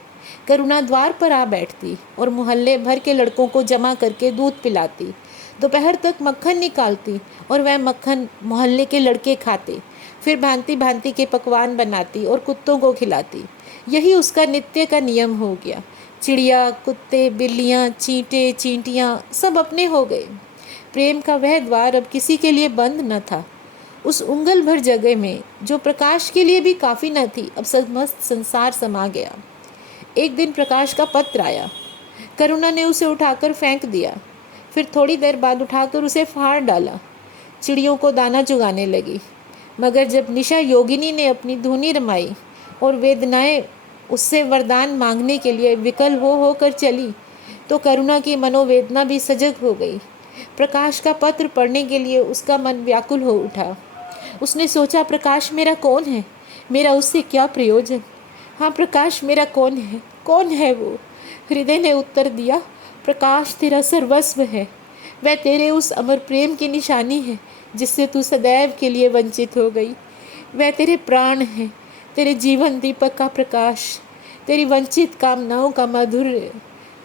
करुणा द्वार पर आ बैठती और मोहल्ले भर के लड़कों को जमा करके दूध पिलाती। दोपहर तक मक्खन निकालती और वह मक्खन मोहल्ले के लड़के खाते। फिर भांति भांति के पकवान बनाती और कुत्तों को खिलाती। यही उसका नित्य का नियम हो गया। चिड़िया, कुत्ते, बिल्लियाँ, चींटे, चींटियाँ सब अपने हो गए। प्रेम का वह द्वार अब किसी के लिए बंद न था। उस उंगल भर जगह में जो प्रकाश के लिए भी काफ़ी न थी, अब समस्त संसार समा गया। एक दिन प्रकाश का पत्र आया। करुणा ने उसे उठाकर फेंक दिया। फिर थोड़ी देर बाद उठाकर उसे फाड़ डाला। चिड़ियों को दाना चुगाने लगी। मगर जब निशा योगिनी ने अपनी धुनी रमाई और वेदनाएं उससे वरदान मांगने के लिए विकल होकर चली, तो करुणा की मनोवेदना भी सजग हो गई। प्रकाश का पत्र पढ़ने के लिए उसका मन व्याकुल हो उठा। उसने सोचा, प्रकाश मेरा कौन है? मेरा उससे क्या प्रयोजन? हाँ, प्रकाश मेरा कौन है? कौन है वो? हृदय ने उत्तर दिया, प्रकाश तेरा सर्वस्व है। वह तेरे उस अमर प्रेम की निशानी है जिससे तू सदैव के लिए वंचित हो गई। वह तेरे प्राण है, तेरे जीवन दीपक का प्रकाश, तेरी वंचित कामनाओं का माधुर्य,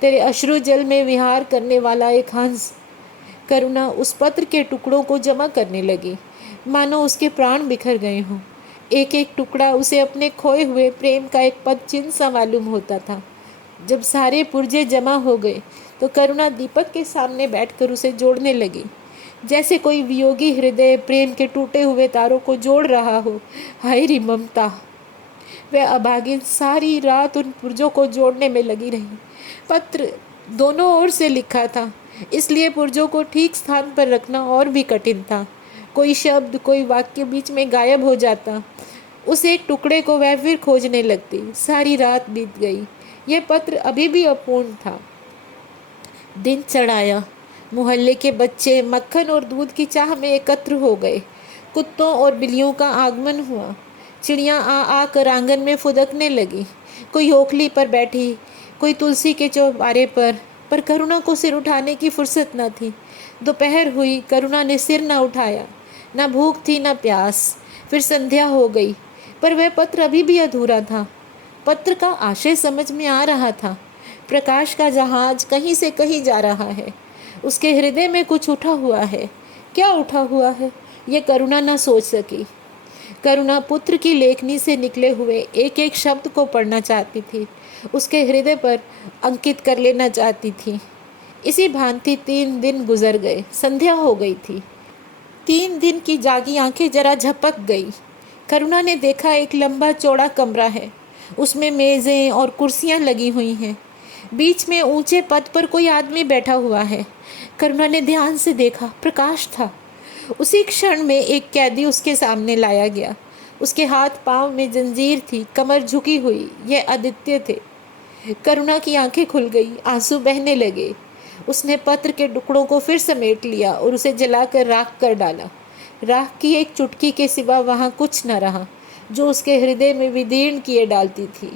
तेरे अश्रु जल में विहार करने वाला एक हंस। करुणा उस पत्र के टुकड़ों को जमा करने लगी, मानो उसके प्राण बिखर गए हों। एक एक टुकड़ा उसे अपने खोए हुए प्रेम का एक पद चिन्ह सा मालूम होता था। जब सारे पुर्जे जमा हो गए तो करुणा दीपक के सामने बैठकर उसे जोड़ने लगी, जैसे कोई वियोगी हृदय प्रेम के टूटे हुए तारों को जोड़ रहा हो। हाय री ममता! वह अभागिन सारी रात उन पुर्जों को जोड़ने में लगी रही। पत्र दोनों ओर से लिखा था, इसलिए पुर्जों को ठीक स्थान पर रखना और भी कठिन था। कोई शब्द, कोई वाक्य बीच में गायब हो जाता। उस एक टुकड़े को वह फिर खोजने लगती। सारी रात बीत गई। यह पत्र अभी भी अपूर्ण था। दिन चढ़ाया। मोहल्ले के बच्चे मक्खन और दूध की चाह में एकत्र हो गए। कुत्तों और बिल्लियों का आगमन हुआ। चिड़ियाँ आ आकर आंगन में फुदकने लगी। कोई ओखली पर बैठी, कोई तुलसी के चौबारे पर करुणा को सिर उठाने की फुर्सत न थी। दोपहर हुई, करुणा ने सिर न उठाया। न भूख थी न प्यास। फिर संध्या हो गई, पर वह पत्र अभी भी अधूरा था। पत्र का आशय समझ में आ रहा था। प्रकाश का जहाज कहीं से कहीं जा रहा है। उसके हृदय में कुछ उठा हुआ है। क्या उठा हुआ है, यह करुणा न सोच सकी। करुणा पुत्र की लेखनी से निकले हुए एक एक शब्द को पढ़ना चाहती थी, उसके हृदय पर अंकित कर लेना चाहती थी। इसी भांति 3 दिन गुजर गए। संध्या हो गई थी। 3 दिन की जागी आंखें जरा झपक गई। करुणा ने देखा, एक लंबा चौड़ा कमरा है। उसमें मेज़ें और कुर्सियां लगी हुई हैं। बीच में ऊंचे पद पर कोई आदमी बैठा हुआ है। करुणा ने ध्यान से देखा, प्रकाश था। उसी क्षण में एक कैदी उसके सामने लाया गया। उसके हाथ पांव में जंजीर थी, कमर झुकी हुई। यह आदित्य थे। करुणा की आंखें खुल गई, आंसू बहने लगे। उसने पत्र के टुकड़ों को फिर समेट लिया और उसे जलाकर राख कर डाला। राख की एक चुटकी के सिवा वहाँ कुछ न रहा जो उसके हृदय में विदीर्ण किए डालती थी।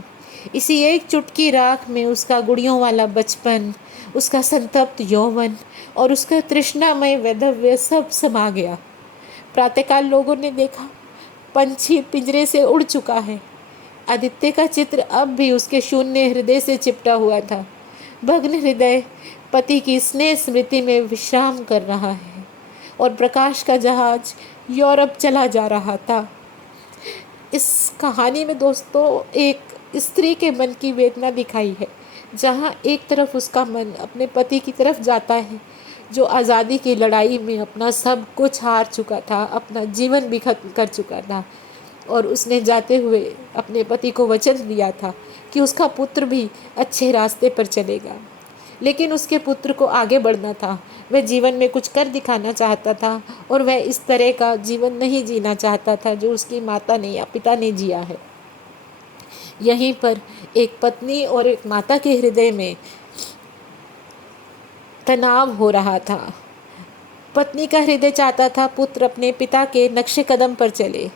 इसी एक चुटकी राख में उसका गुड़ियों वाला बचपन, उसका संतप्त यौवन और उसका तृष्णामय वैधव्य सब समा गया। प्रातःकाल लोगों ने देखा, पंछी पिंजरे से उड़ चुका है। आदित्य का चित्र अब भी उसके शून्य हृदय से चिपटा हुआ था। भग्न हृदय पति की स्नेह स्मृति में विश्राम कर रहा है और प्रकाश का जहाज यूरोप चला जा रहा था। इस कहानी में दोस्तों एक स्त्री के मन की वेदना दिखाई है, जहाँ एक तरफ उसका मन अपने पति की तरफ जाता है, जो आज़ादी की लड़ाई में अपना सब कुछ हार चुका था, अपना जीवन भी खत्म कर चुका था। और उसने जाते हुए अपने पति को वचन दिया था कि उसका पुत्र भी अच्छे रास्ते पर चलेगा। लेकिन उसके पुत्र को आगे बढ़ना था। वह जीवन में कुछ कर दिखाना चाहता था और वह इस तरह का जीवन नहीं जीना चाहता था जो उसकी माता ने या पिता ने जिया है। यहीं पर एक पत्नी और एक माता के हृदय में तनाव हो रहा था। पत्नी का हृदय चाहता था पुत्र अपने पिता के नक्शे कदम पर चले,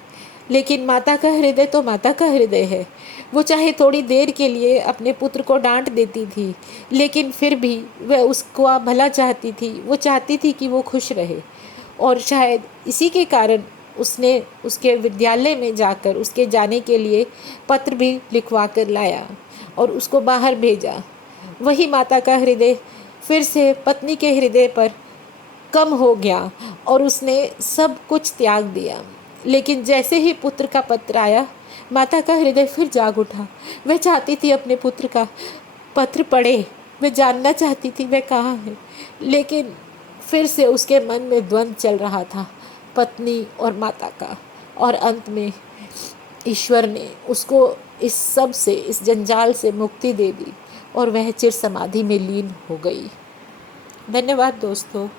लेकिन माता का हृदय तो माता का हृदय है। वो चाहे थोड़ी देर के लिए अपने पुत्र को डांट देती थी, लेकिन फिर भी वह उसका भला चाहती थी। वो चाहती थी कि वो खुश रहे, और शायद इसी के कारण उसने उसके विद्यालय में जाकर उसके जाने के लिए पत्र भी लिखवा कर लाया और उसको बाहर भेजा। वही माता का हृदय फिर से पत्नी के हृदय पर कम हो गया और उसने सब कुछ त्याग दिया। लेकिन जैसे ही पुत्र का पत्र आया, माता का हृदय फिर जाग उठा। वह चाहती थी अपने पुत्र का पत्र पढ़े, वह जानना चाहती थी वह कहाँ है। लेकिन फिर से उसके मन में द्वंद्व चल रहा था, पत्नी और माता का। और अंत में ईश्वर ने उसको इस सब से, इस जंजाल से मुक्ति दे दी और वह चिर समाधि में लीन हो गई। धन्यवाद दोस्तों।